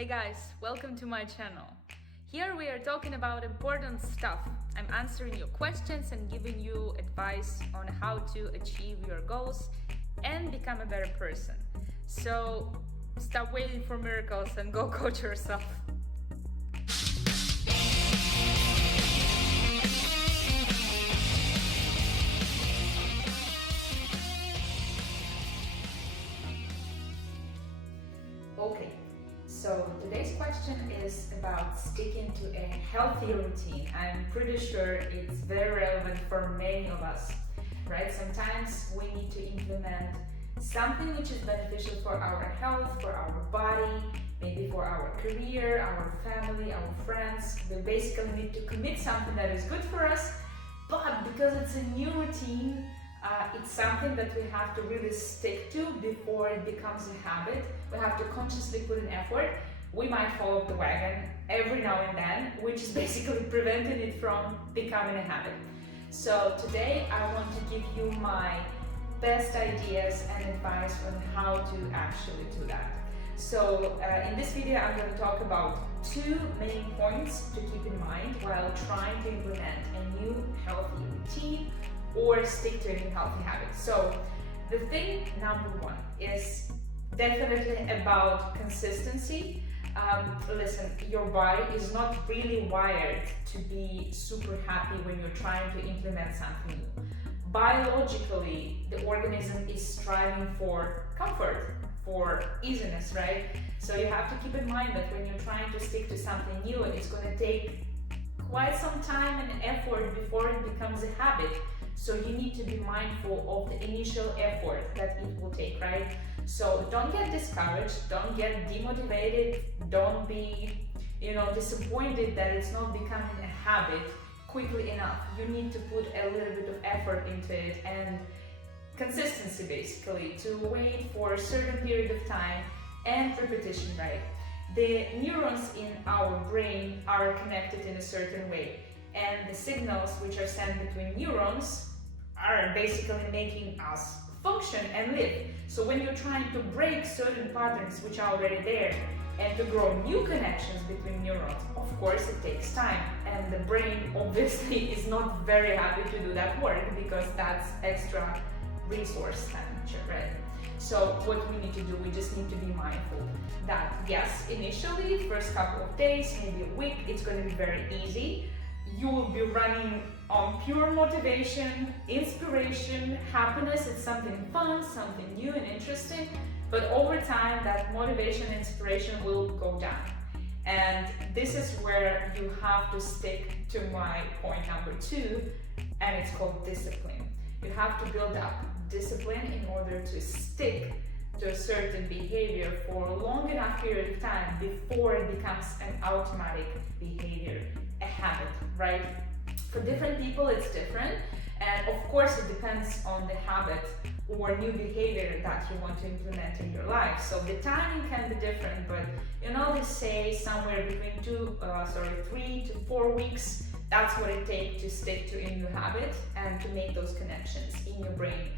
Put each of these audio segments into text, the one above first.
Hey guys, welcome to my channel. Here we are talking about important stuff. I'm answering your questions and giving you advice on how to achieve your goals and become a better person. So stop waiting for miracles and go coach yourself. Okay, so today's question is about sticking to a healthy routine. I'm pretty sure it's very relevant for many of us, right? Sometimes we need to implement something which is beneficial for our health, for our body, maybe for our career, our family, our friends. We basically need to commit something that is good for us, but because it's a new routine, it's something that we have to really stick to before it becomes a habit. We have to consciously put in effort. We might fall off the wagon every now and then, which is basically preventing it from becoming a habit. So today I want to give you my best ideas and advice on how to actually do that. So in this video I'm going to talk about two main points to keep in mind while trying to implement a new healthy routine or stick to a new healthy habit. So the thing number one is definitely about consistency. Listen, your body is not really wired to be super happy when you're trying to implement something new. Biologically, the organism is striving for comfort, for easiness, right? So you have to keep in mind that when you're trying to stick to something new, it's going to take quite some time and effort before it becomes a habit. So you need to be mindful of the initial effort that it will take, right? So don't get discouraged, don't get demotivated, don't be, disappointed that it's not becoming a habit quickly enough. You need to put a little bit of effort into it and consistency, basically, to wait for a certain period of time and repetition, right? The neurons in our brain are connected in a certain way, and the signals which are sent between neurons are basically making us function and live. So when you're trying to break certain patterns which are already there and to grow new connections between neurons, of course it takes time, and the brain obviously is not very happy to do that work because that's extra resource expenditure, right? So what we need to do, we just need to be mindful that yes, initially, first couple of days, maybe a week, it's going to be very easy. You will be running on pure motivation, inspiration, happiness. It's something fun, something new and interesting. But over time, that motivation and inspiration will go down. And this is where you have to stick to my point number two, and it's called discipline. You have to build up discipline in order to stick to a certain behavior for a long enough period of time before it becomes an automatic behavior, a habit, right? For different people it's different, and of course it depends on the habit or new behavior that you want to implement in your life. So the timing can be different, but they say somewhere between 3 to 4 weeks, that's what it takes to stick to a new habit and to make those connections in your brain,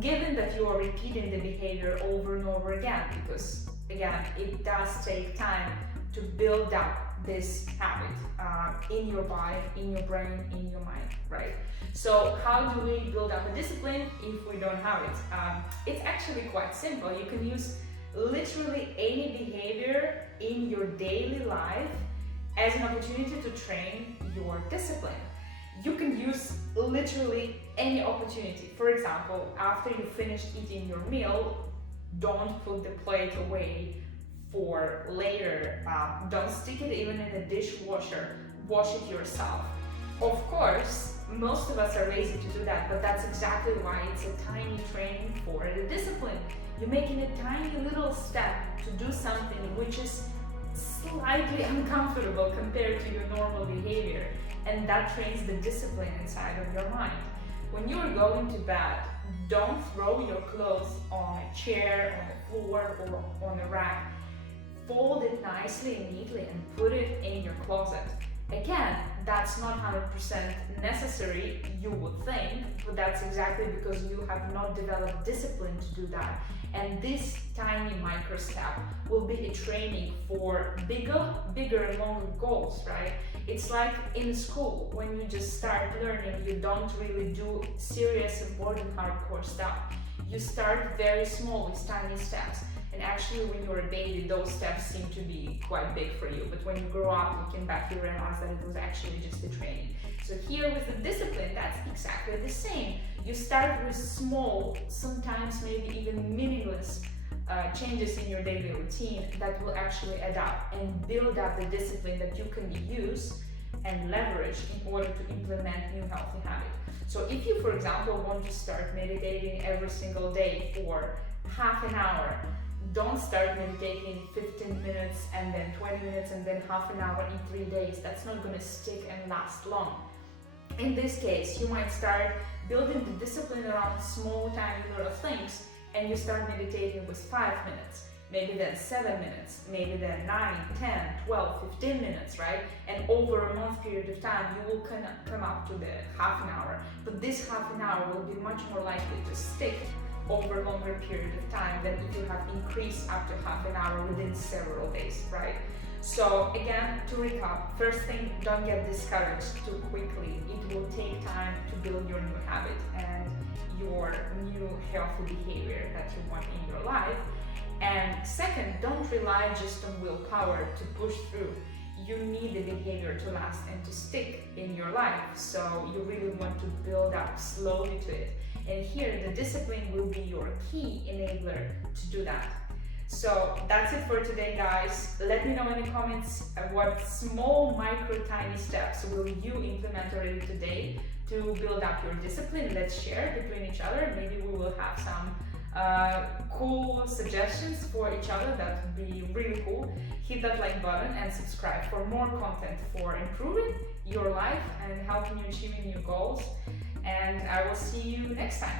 given that you are repeating the behavior over and over again, because again, it does take time to build up this habit in your body, in your brain, in your mind, right? So how do we build up a discipline if we don't have it? It's actually quite simple. You can use literally any behavior in your daily life as an opportunity to train your discipline. You can use literally any opportunity. For example, after you finish eating your meal, don't put the plate away for later. Don't stick it even in the dishwasher. Wash it yourself. Of course, most of us are lazy to do that, but that's exactly why it's a tiny training for the discipline. You're making a tiny little step to do something which is slightly uncomfortable compared to your normal behavior, and that trains the discipline inside of your mind. When you're going to bed, don't throw your clothes on a chair, on the floor, or on a rack. Fold it nicely and neatly and put it in your closet. Again, that's not 100% necessary, you would think, but that's exactly because you have not developed discipline to do that. And this tiny micro step will be a training for bigger and longer goals, right? It's like in school, when you just start learning, you don't really do serious, important, hardcore stuff. You start very small with tiny steps. And actually, when you're a baby, those steps seem to be quite big for you. But when you grow up, looking back, you realize that it was actually just a training. So here with the discipline, that's exactly the same. You start with small, sometimes maybe even meaningless changes in your daily routine that will actually add up and build up the discipline that you can use and leverage in order to implement new healthy habits. So if you, for example, want to start meditating every single day for half an hour, don't start meditating 15 minutes and then 20 minutes and then half an hour in 3 days. That's not going to stick and last long. In this case, you might start building the discipline around small, tiny little things, and you start meditating with 5 minutes, maybe then 7 minutes, maybe then 9, 10, 12, 15 minutes, right? And over a month period of time, you will come up to the half an hour. But this half an hour will be much more likely to stick over a longer period of time than if you have increased up to half an hour within several days, right? So again, to recap, first thing, don't get discouraged too quickly. It will take time to build your new habit and your new healthy behavior that you want in your life. And second, don't rely just on willpower to push through. You need the behavior to last and to stick in your life. So you really want to build up slowly to it. And here, the discipline will be your key enabler to do that. So that's it for today, guys. Let me know in the comments what small, micro, tiny steps will you implement already today to build up your discipline. Let's share between each other. Maybe we will have some cool suggestions for each other. That would be really cool. Hit that like button and subscribe for more content for improving your life and helping you achieving your goals. And I will see you next time.